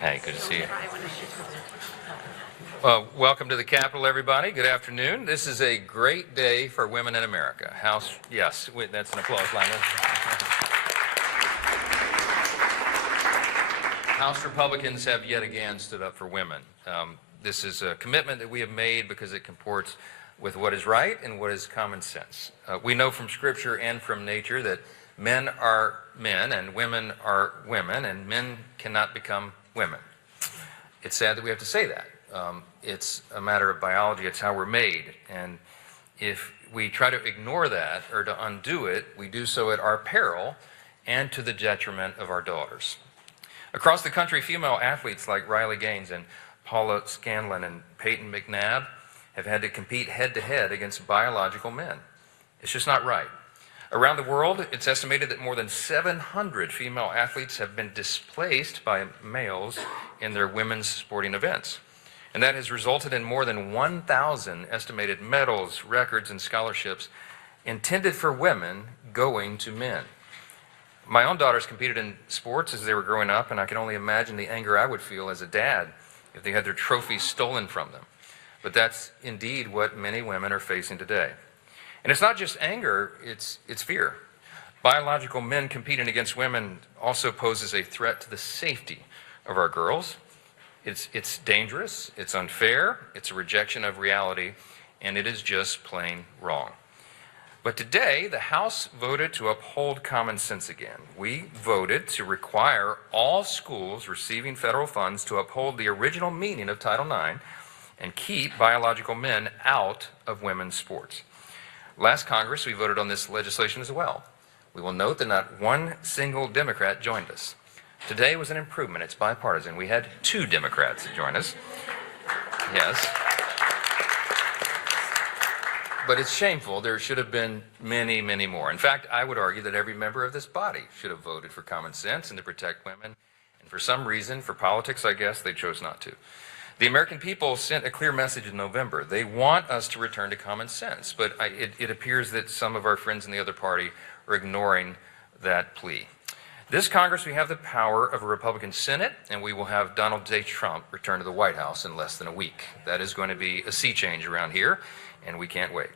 Hey, good to see you. Well, welcome to the Capitol, everybody. Good afternoon. This is a great day for women in America. Yes, wait, that's an applause line. House Republicans have yet again stood up for women. This is a commitment that we have made because it comports with what is right and what is common sense. We know from Scripture and from nature that men are men and women are women, and men cannot become women. It's sad that we have to say that. It's a matter of biology. It's how we're made. And if we try to ignore that or to undo it, we do so at our peril and to the detriment of our daughters. Across the country, female athletes like Riley Gaines and Paula Scanlon and Peyton McNabb have had to compete head-to-head against biological men. It's just not right. Around the world, it's estimated that more than 700 female athletes have been displaced by males in their women's sporting events. And that has resulted in more than 1,000 estimated medals, records, and scholarships intended for women going to men. My own daughters competed in sports as they were growing up, and I can only imagine the anger I would feel as a dad if they had their trophies stolen from them. But that's indeed what many women are facing today. And it's not just anger, it's fear. Biological men competing against women also poses a threat to the safety of our girls. It's dangerous, it's unfair, it's a rejection of reality, and it is just plain wrong. But today, the House voted to uphold common sense again. We voted to require all schools receiving federal funds to uphold the original meaning of Title IX and keep biological men out of women's sports. Last Congress, we voted on this legislation as well. We will note that not one single Democrat joined us. Today was an improvement. It's bipartisan. We had 2 Democrats join us. Yes. But it's shameful. There should have been many, many more. In fact, I would argue that every member of this body should have voted for common sense and to protect women. And for some reason, for politics, I guess, they chose not to. The American people sent a clear message in November. They want us to return to common sense. But it appears that some of our friends in the other party are ignoring that plea. This Congress, we have the power of a Republican Senate, and we will have Donald J. Trump return to the White House in less than a week. That is going to be a sea change around here, and we can't wait.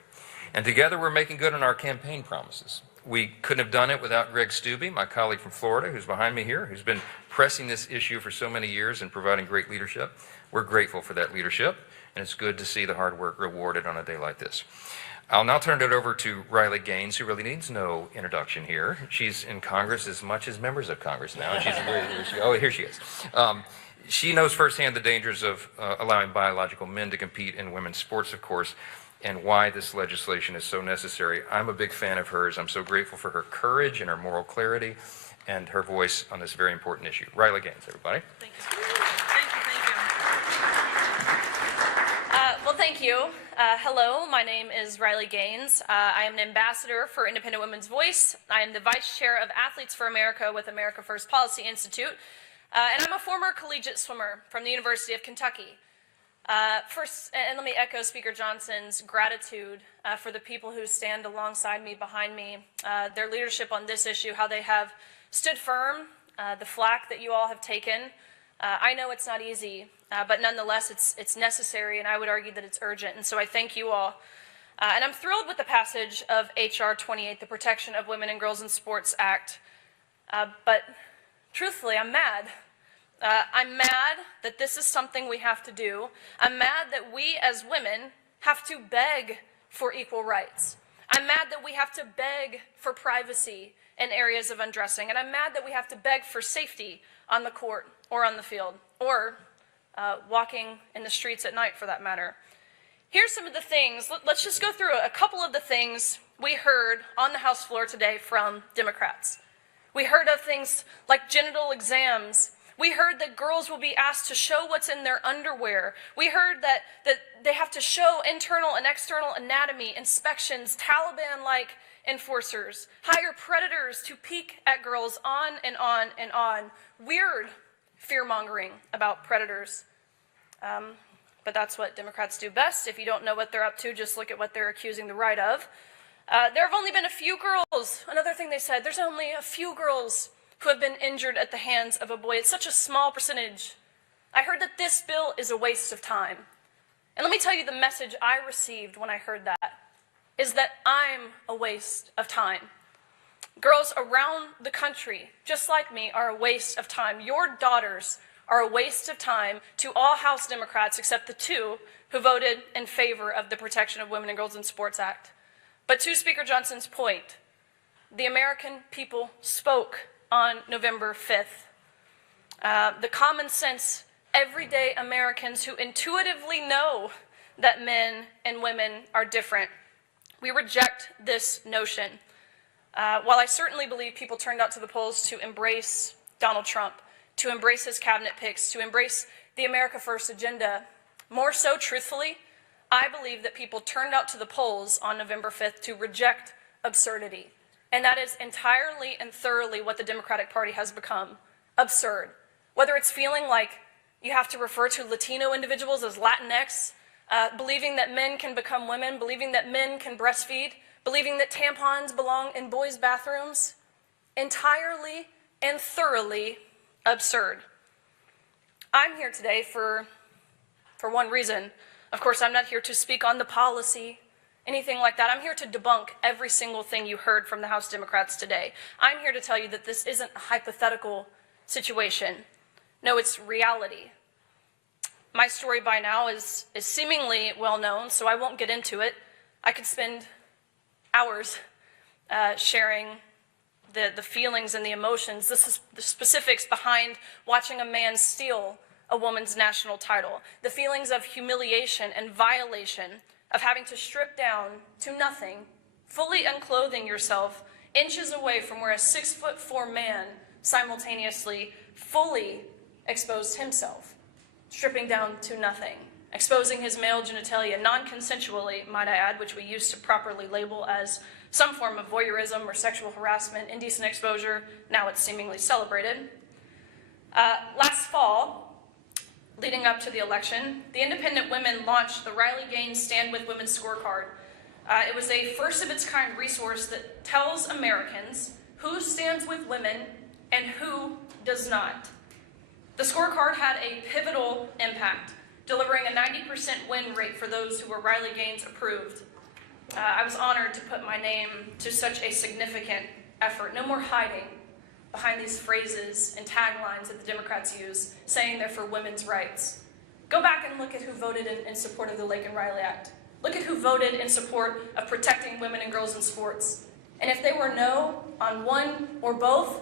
And together, we're making good on our campaign promises. We couldn't have done it without Greg Steube, my colleague from Florida, who's behind me here, who's been pressing this issue for so many years and providing great leadership. We're grateful for that leadership, and it's good to see the hard work rewarded on a day like this. I'll now turn it over to Riley Gaines, who really needs no introduction here. She's in Congress as much as members of Congress now. And here she is. She knows firsthand the dangers of allowing biological men to compete in women's sports, of course, and why this legislation is so necessary. I'm a big fan of hers. I'm so grateful for her courage and her moral clarity and her voice on this very important issue. Riley Gaines, everybody. Thank you. Thank you. Hello, my name is Riley Gaines. I am an ambassador for Independent Women's Voice. I am the vice chair of Athletes for America with America First Policy Institute. And I'm a former collegiate swimmer from the University of Kentucky. First, and let me echo Speaker Johnson's gratitude for the people who stand alongside me, behind me, their leadership on this issue, how they have stood firm, the flack that you all have taken. I know it's not easy, but nonetheless, it's necessary, and I would argue that it's urgent, and so I thank you all. And I'm thrilled with the passage of H.R. 28, the Protection of Women and Girls in Sports Act, but truthfully, I'm mad. I'm mad that this is something we have to do. I'm mad that we as women have to beg for equal rights. I'm mad that we have to beg for privacy in areas of undressing, and I'm mad that we have to beg for safety on the court or on the field, or walking in the streets at night for that matter. Here's some of the things. Let's just go through a couple of the things we heard on the House floor today from Democrats. We heard of things like genital exams. We heard that girls will be asked to show what's in their underwear. We heard that they have to show internal and external anatomy, inspections, Taliban-like enforcers, hire predators to peek at girls, on and on and on. Weird fear-mongering about predators. But but that's what Democrats do best. If you don't know what they're up to, just look at what they're accusing the right of. There have only been a few girls. Another thing they said, there's only a few girls who have been injured at the hands of a boy. It's such a small percentage. I heard that this bill is a waste of time. And let me tell you the message I received when I heard that, is that I'm a waste of time. Girls around the country, just like me, are a waste of time. Your daughters are a waste of time to all House Democrats except the two who voted in favor of the Protection of Women and Girls in Sports Act. But to Speaker Johnson's point, the American people spoke on November 5th. The common sense, everyday Americans who intuitively know that men and women are different. We reject this notion. While I certainly believe people turned out to the polls to embrace Donald Trump, to embrace his cabinet picks, to embrace the America First agenda, more so, truthfully, I believe that people turned out to the polls on November 5th to reject absurdity. And that is entirely and thoroughly what the Democratic Party has become, absurd. Whether it's feeling like you have to refer to Latino individuals as Latinx, believing that men can become women, believing that men can breastfeed, believing that tampons belong in boys' bathrooms, entirely and thoroughly absurd. I'm here today for one reason. Of course, I'm not here to speak on the policy, anything like that. I'm here to debunk every single thing you heard from the House Democrats today. I'm here to tell you that this isn't a hypothetical situation. No, it's reality. My story by now is seemingly well known, so I won't get into it. I could spend hours sharing the feelings and the emotions, the specifics behind watching a man steal a woman's national title, the feelings of humiliation and violation of having to strip down to nothing, fully unclothing yourself inches away from where a 6'4" man simultaneously fully exposed himself, stripping down to nothing, exposing his male genitalia non-consensually, might I add, which we used to properly label as some form of voyeurism or sexual harassment, indecent exposure. Now it's seemingly celebrated. Last fall, leading up to the election, the independent women launched the Riley Gaines Stand With Women scorecard. It was a first-of-its-kind resource that tells Americans who stands with women and who does not. The scorecard had a pivotal impact, delivering a 90% win rate for those who were Riley Gaines approved. I was honored to put my name to such a significant effort. No more hiding behind these phrases and taglines that the Democrats use, saying they're for women's rights. Go back and look at who voted in support of the Lake and Riley Act. Look at who voted in support of protecting women and girls in sports. And if they were no on one or both,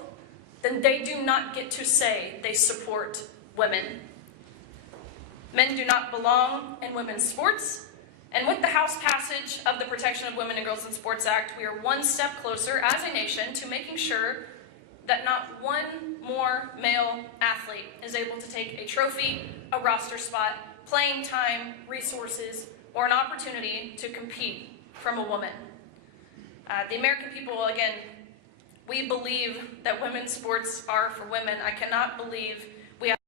then they do not get to say they support women. Men do not belong in women's sports. And with the House passage of the Protection of Women and Girls in Sports Act, we are one step closer as a nation to making sure that not one more male athlete is able to take a trophy, a roster spot, playing time, resources, or an opportunity to compete from a woman. The American people, again, we believe that women's sports are for women. I cannot believe we have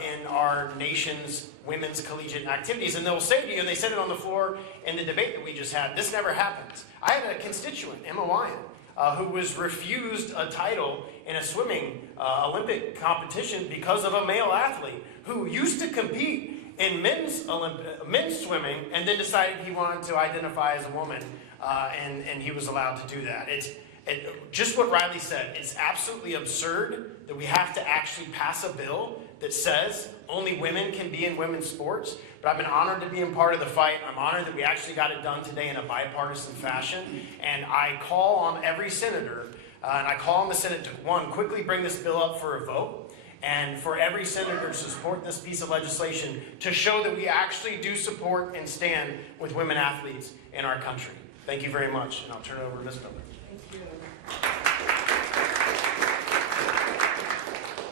in our nation's women's collegiate activities. And they'll say to you, and they said it on the floor in the debate that we just had, this never happens. I had a constituent, Emma Lyon, who was refused a title in a swimming Olympic competition because of a male athlete who used to compete in men's swimming, and then decided he wanted to identify as a woman, and he was allowed to do that. Just what Riley said, it's absolutely absurd that we have to actually pass a bill that says only women can be in women's sports. But I've been honored to be a part of the fight. I'm honored that we actually got it done today in a bipartisan fashion. And I call on every senator, and I call on the Senate to, one, quickly bring this bill up for a vote, and for every senator to support this piece of legislation to show that we actually do support and stand with women athletes in our country. Thank you very much, and I'll turn it over to Ms. Miller.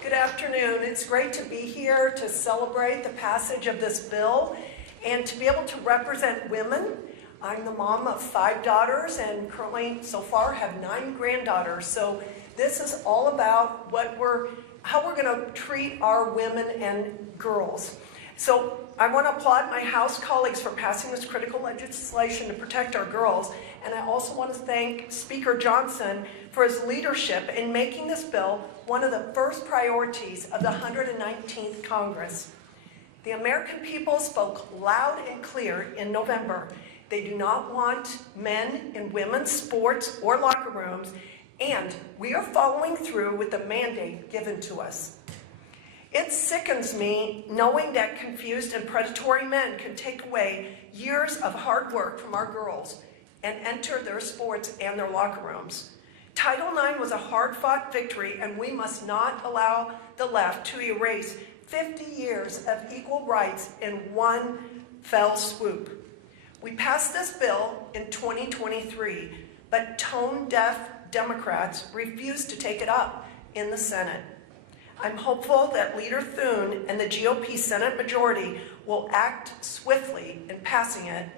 Good afternoon. It's great to be here to celebrate the passage of this bill and to be able to represent women. I'm the mom of 5 daughters and currently so far have 9 granddaughters. So this is all about how we're going to treat our women and girls. So I want to applaud my House colleagues for passing this critical legislation to protect our girls. And I also want to thank Speaker Johnson for his leadership in making this bill one of the first priorities of the 119th Congress. The American people spoke loud and clear in November. They do not want men in women's sports or locker rooms, and we are following through with the mandate given to us. It sickens me knowing that confused and predatory men can take away years of hard work from our girls and enter their sports and their locker rooms. Title IX was a hard-fought victory, and we must not allow the left to erase 50 years of equal rights in one fell swoop. We passed this bill in 2023, but tone-deaf Democrats refused to take it up in the Senate. I'm hopeful that Leader Thune and the GOP Senate majority will act swiftly in passing it,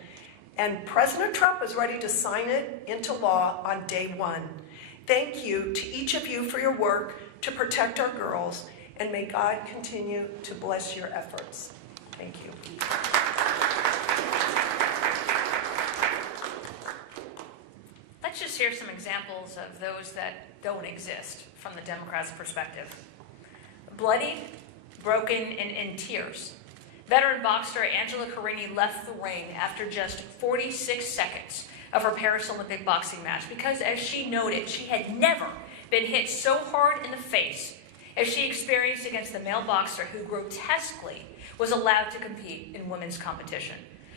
and President Trump is ready to sign it into law on day one. Thank you to each of you for your work to protect our girls, and may God continue to bless your efforts. Thank you. Let's just hear some examples of those that don't exist from the Democrats' perspective. Bloodied, broken, and in tears, veteran boxer Angela Carini left the ring after just 46 seconds of her Paris Olympic boxing match because, as she noted, she had never been hit so hard in the face as she experienced against the male boxer who grotesquely was allowed to compete in women's competition.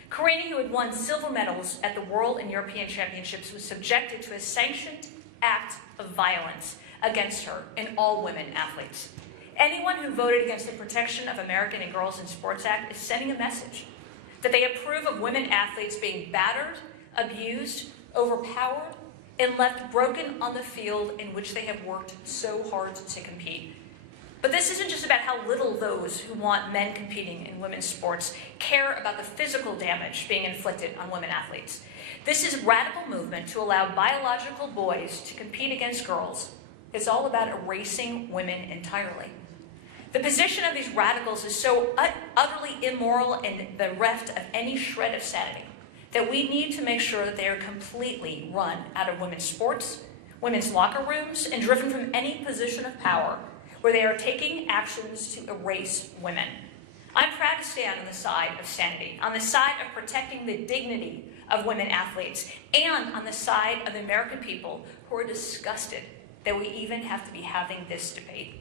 Carini, who had won silver medals at the World and European Championships, was subjected to a sanctioned act of violence against her and all women athletes. Anyone who voted against the Protection of American and Girls in Sports Act is sending a message that they approve of women athletes being battered, abused, overpowered, and left broken on the field in which they have worked so hard to compete. But this isn't just about how little those who want men competing in women's sports care about the physical damage being inflicted on women athletes. This is radical movement to allow biological boys to compete against girls. It's all about erasing women entirely. The position of these radicals is so utterly immoral and bereft of any shred of sanity that we need to make sure that they are completely run out of women's sports, women's locker rooms, and driven from any position of power where they are taking actions to erase women. I'm proud to stand on the side of sanity, on the side of protecting the dignity of women athletes, and on the side of the American people who are disgusted that we even have to be having this debate.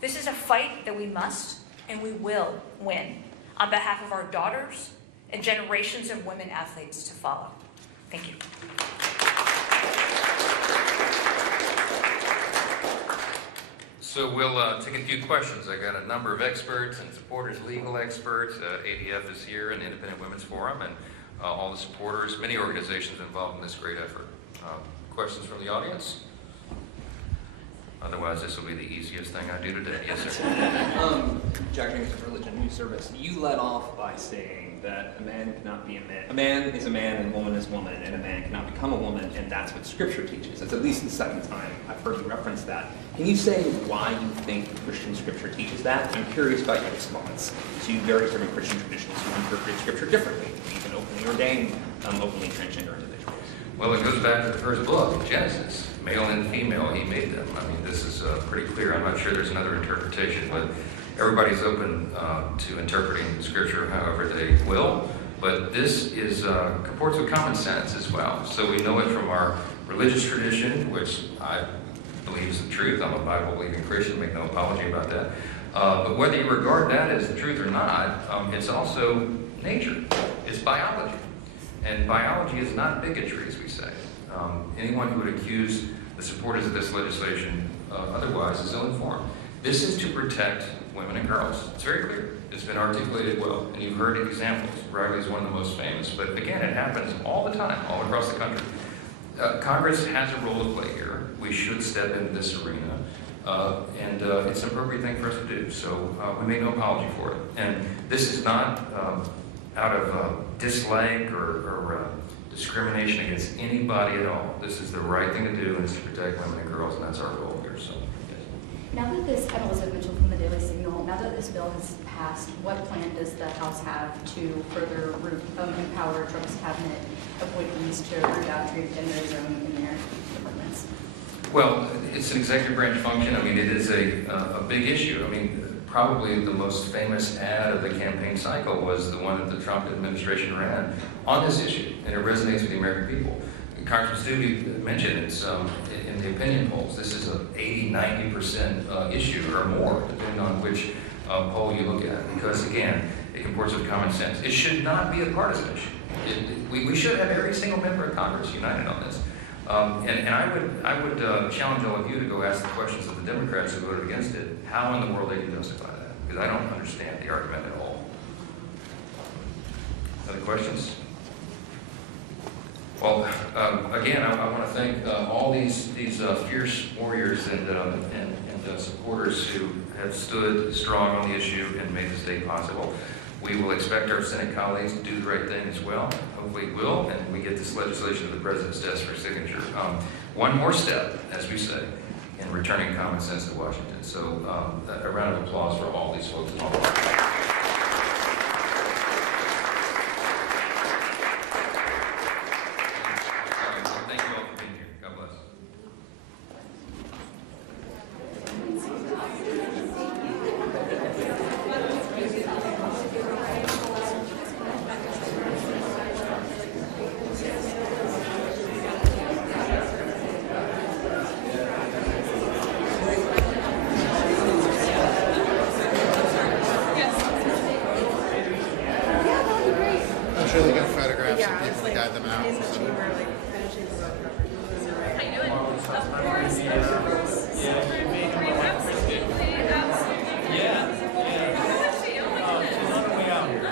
This is a fight that we must and we will win on behalf of our daughters and generations of women athletes to follow. Thank you. So we'll take a few questions. I got a number of experts and supporters, legal experts. ADF is here, and the Independent Women's Forum, and all the supporters, many organizations involved in this great effort. Questions from the audience? Otherwise, this will be the easiest thing I do today. Yes, sir. Jack Jenkins of Religion News Service. You led off by saying that a man cannot be a man. A man is a man and a woman is a woman, and a man cannot become a woman, and that's what Scripture teaches. It's at least the second time I've heard you reference that. Can you say why you think Christian Scripture teaches that? I'm curious about your response to various different Christian traditions who interpret Scripture differently, even openly ordained, openly transgender individuals. Well, it goes back to the first book, Genesis. Male and female, he made them. I mean, this is pretty clear. I'm not sure there's another interpretation, but everybody's open to interpreting Scripture however they will, but this is comports with common sense as well. So we know it from our religious tradition, which I believe is the truth. I'm a Bible-believing Christian, make no apology about that. But whether you regard that as the truth or not, it's also nature. It's biology. And biology is not bigotry, as we say. Anyone who would accuse the supporters of this legislation otherwise is ill-informed. This is to protect women and girls. It's very clear. It's been articulated well, and you've heard examples. Riley is one of the most famous, but again, it happens all the time, all across the country. Congress has a role to play here. We should step into this arena, and it's an appropriate thing for us to do. So we make no apology for it. And this is not out of dislike or discrimination against anybody at all. This is the right thing to do, and it's to protect women and girls, and that's our goal here. So. Now that this, and Elizabeth Mitchell from the Daily Signal, now that this bill has passed, what plan does the House have to further empower Trump's cabinet appointees to root out transgenderism in their departments? Well, it's an executive branch function. I mean, it is a big issue. I mean, probably the most famous ad of the campaign cycle was the one that the Trump administration ran on this issue, and it resonates with the American people. Congressman Stubbe mentioned it's in the opinion polls. This is an 80–90% issue or more, depending on which poll you look at. Because again, it comports with common sense. It should not be a partisan issue. We should have every single member of Congress united on this. And I would challenge all of you to go ask the questions of the Democrats who voted against it. How in the world they can justify that? Because I don't understand the argument at all. Other questions? Well, again, I want to thank all these fierce warriors and supporters who have stood strong on the issue and made this day possible. We will expect our Senate colleagues to do the right thing as well. Hopefully we will, and we get this legislation to the President's desk for signature. One more step, as we say, in returning common sense to Washington. So a round of applause for all these folks. Really good photographs of people to guide them out. How you doing? Of course. Absolutely. Yeah. Who is she? Oh my goodness. She's on her way out here.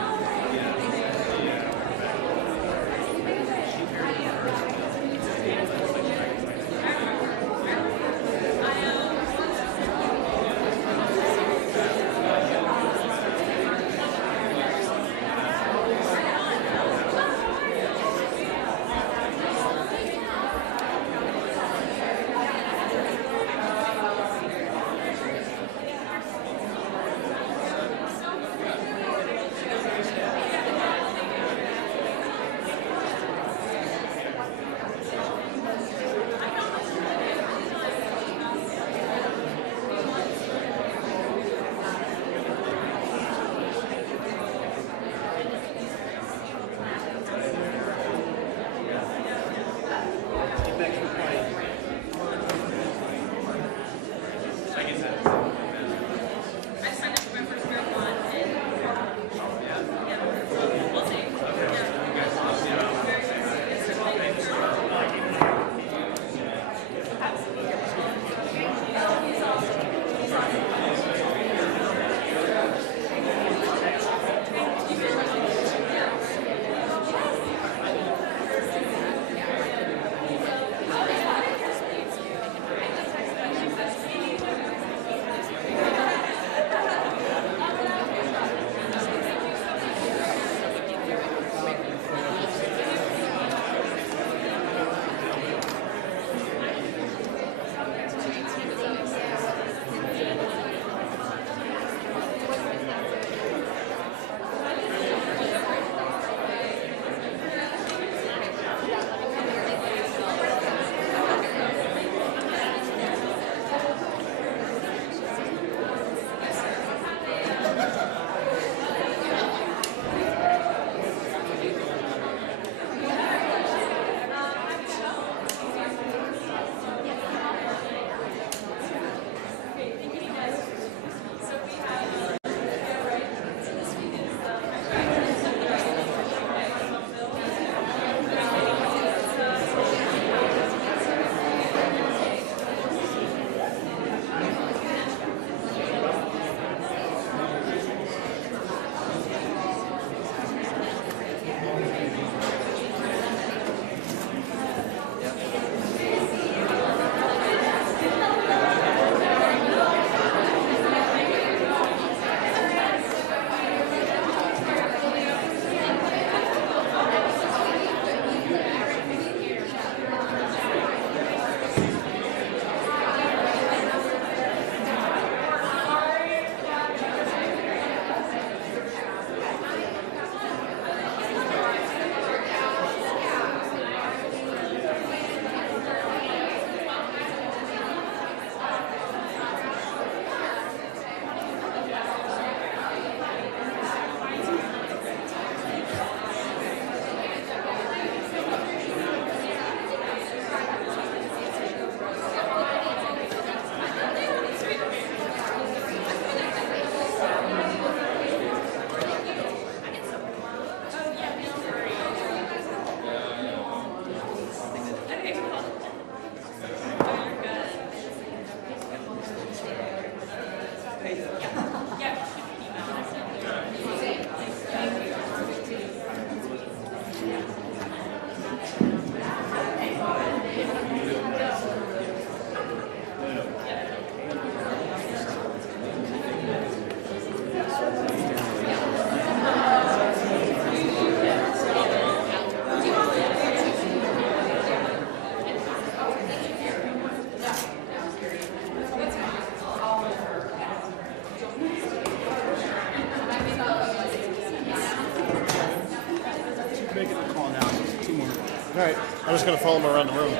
All right, I'm just gonna follow him around the room.